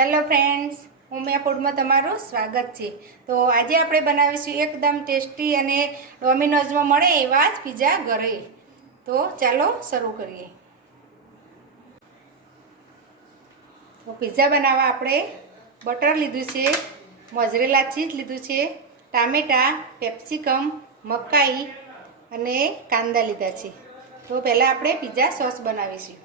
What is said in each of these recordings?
Hello friends Umiya ફૂડમાં તમારું સ્વાગત છે. તો આજે આપણે બનાવીશું એકદમ ટેસ્ટી અને ડોમિનોઝમાં મળે એવા જ પીઝા ઘરે. તો ચાલો શરૂ કરીએ. તો પીઝા બનાવવા આપણે બટર લીધું છે મોઝરેલા ચીઝ લીધું છે, ટામેટાં પેપ્સિકમ મકાઈ અને કાંદા લીધા છે. તો પહેલાં આપણે પીઝા સોસ બનાવીશું.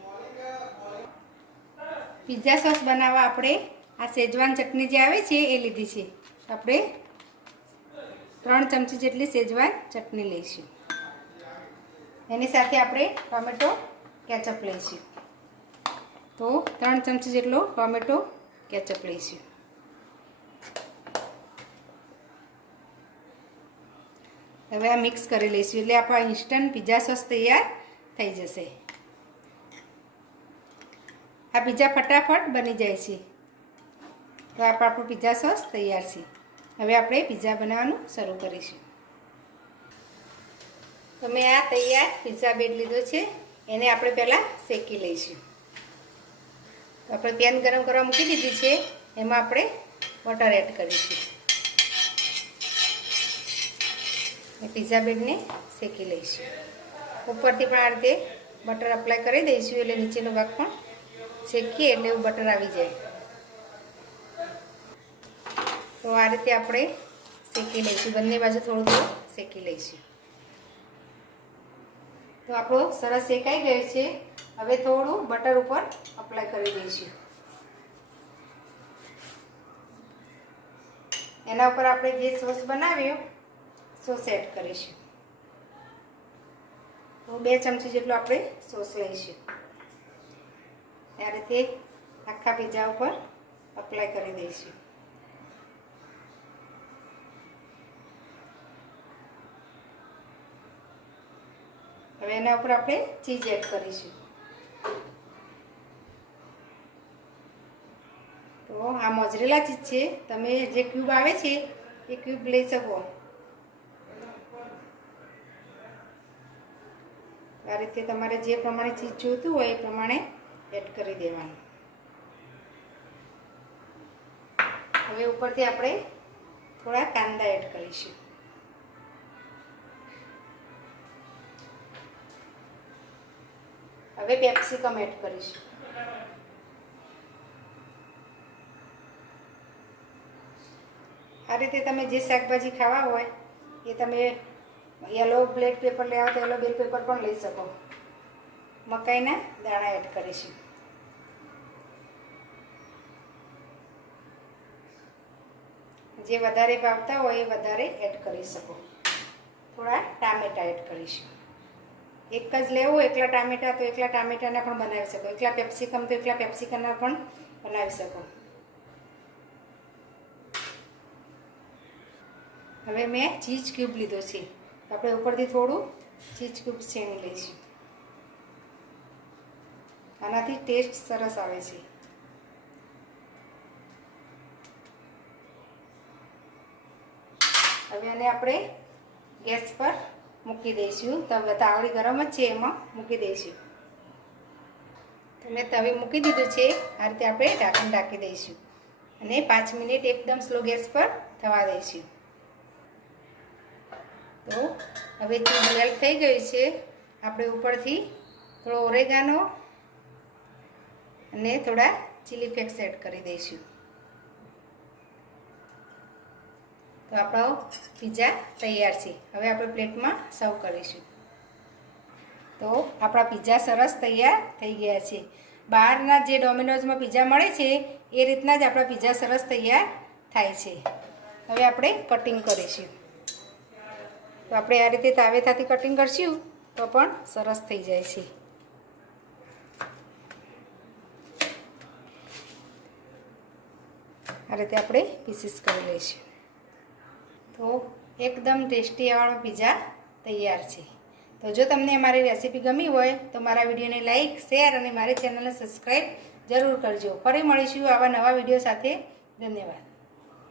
પિઝા સોસ બનાવવા આપણે આ શેજવાન ચટણી જે આવે છે એ લીધી છે. આપણે ત્રણ ચમચી જેટલી શેજવાન ચટણી લઈશું. એની સાથે આપણે ટોમેટો કેચઅપ લઈશું. તો ત્રણ ચમચી જેટલો ટોમેટો કેચઅપ લઈશું. હવે આ મિક્સ કરી લઈશું એટલે આપણા ઇન્સ્ટન્ટ પિઝા સોસ તૈયાર થઈ જશે. આ પીઝા ફટાફટ બની જાય છે. તો આ આપણો પીઝા સોસ તૈયાર છે. હવે આપણે પીઝા બનાવવાનું શરૂ કરીશું. તો મેં આ તૈયાર પીઝા બેડ લીધો છે. એને આપણે પહેલાં શેકી લઈશું. તો આપણે પેન ગરમ કરવા મૂકી દીધી છે. એમાં આપણે વોટર એડ કરીશું. પીઝા બેડને શેકી લઈશું. ઉપરથી પણ આ રીતે બટર અપ્લાય કરી દઈશું એટલે નીચેનો ભાગ પણ શેકીએ એટલે એવું બટર આવી જાય. તો આ રીતે આપણે શેકી લઈશું. બંને બાજુ થોડું થોડું શેકી લઈશું. તો આપણો સરસ શેકાઈ ગયો છે. હવે થોડું બટર ઉપર અપ્લાય કરી દઈશું. એના ઉપર આપણે જે સોસ બનાવ્યો, સોસ એડ કરીશું. તો બે ચમચી જેટલો આપણે સોસ લઈશું. આ તે આખા પીઝા ઉપર અપ્લાય કરી દઈશું. હવે એના ઉપર આપણે ચીજ એડ કરીશું. તો આ મોજરેલા ચીજ છે. તમે જે ક્યુબ આવે છે, એ ક્યુબ લઈ શકો. આ રીતે તમારે જે પ્રમાણે ચીજ જોઈતું હોય એ પ્રમાણે એડ કરી દેવાનું. હવે ઉપરથી આપણે થોડા કાંદા એડ કરીશું. હવે પેપ્સિકમ એડ કરીશું. આ રીતે તમે જે શાકભાજી ખાવા હોય, એ તમે યલો બ્લેક પેપર લેવા તો યલો બેલ પેપર પણ લઈ શકો. મકાઈના દાણા એડ કરીશું. જે વધારે ભાવતા હોય એ વધારે એડ કરી શકો. થોડા ટામેટા એડ કરીશું. એક જ લેવું, એકલા ટામેટા તો એકલા ટામેટાના પણ બનાવી શકો. એકલા પેપ્સિકમ તો એકલા પેપ્સિકમના પણ બનાવી શકો. હવે મેં ચીઝ ક્યુબ લીધો છે. આપણે ઉપરથી થોડું ચીઝ ક્યુબ છીણી લઈશું. આનાથી ટેસ્ટ સરસ આવે છે. હવે આને આપણે ગેસ પર મૂકી દઈશું. તવે તાવડી ગરમ જ છે એમાં. મૂકી દઈશું. તો મેં તવે મૂકી દીધું છે. આ રીતે આપણે ઢાંકણ ઢાંકી દઈશું. અને પાંચ મિનિટ એકદમ સ્લો ગેસ પર થવા દઈશું. તો હવે ચીજ મેલ્ટ થઈ ગયું છે. આપણે ઉપરથી થોડો ઓરેગાનો અને થોડા ચીલી ફ્લેક્સ એડ કરી દઈશું. તો આપણો પીઝા તૈયાર છે. હવે આપણે પ્લેટમાં સર્વ કરીશું. તો આપણા પીઝા સરસ તૈયાર થઈ ગયા છે. બહારના જે ડોમિનોઝમાં પીઝા મળે છે, એ રીતના જ આપણા પીઝા સરસ તૈયાર થાય છે. હવે આપણે કટિંગ કરીશું. તો આપણે આ રીતે તાવેથાથી કટિંગ કરશું તો પણ સરસ થઈ જાય છે. આ રીતે આપણે પીસીસ કરી લઈશું. તો એકદમ ટેસ્ટી આવાનો પીઝા તૈયાર છે. તો જો તમને મારી રેસીપી ગમી હોય, તો મારા વિડીયોને લાઇક શેર અને મારી ચેનલને સબસ્ક્રાઈબ જરૂર કરજો. ફરી મળીશું આવા નવા વીડિયો સાથે. ધન્યવાદ.